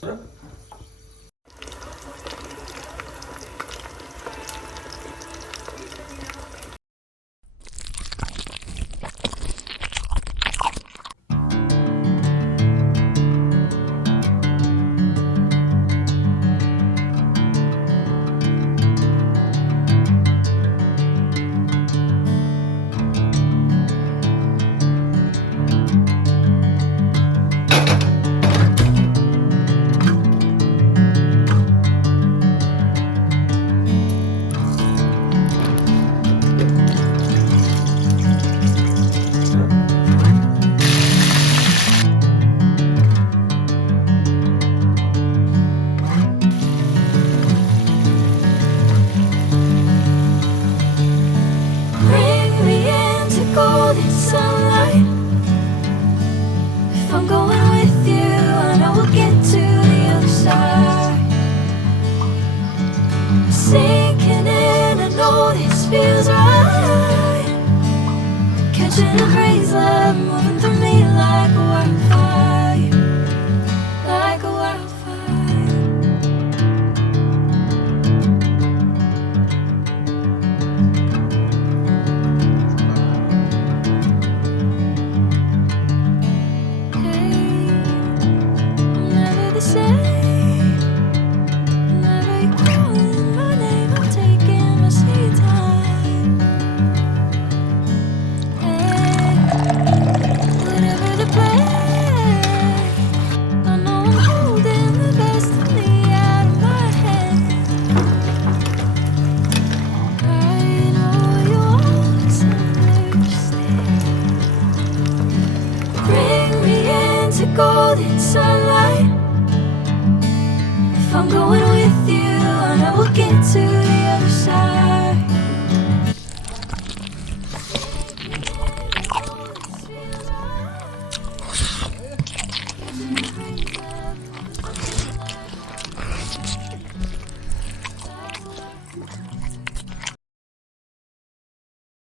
Bring me into golden sunlight. If I'm going with you, I know we'll get to the other side. Sinking in, I know this feels right. Catching a breeze, love moving through me like a wildfire, like a wildfire. Hey, I'm never the same. Whenever you're calling my name, I'm taking my sweet time. Hey, whatever the plan, I know I'm holding the best of me out of my hand. I know you always understand. Bring me into golden sunlight. If I'm going with you, I know we'll get to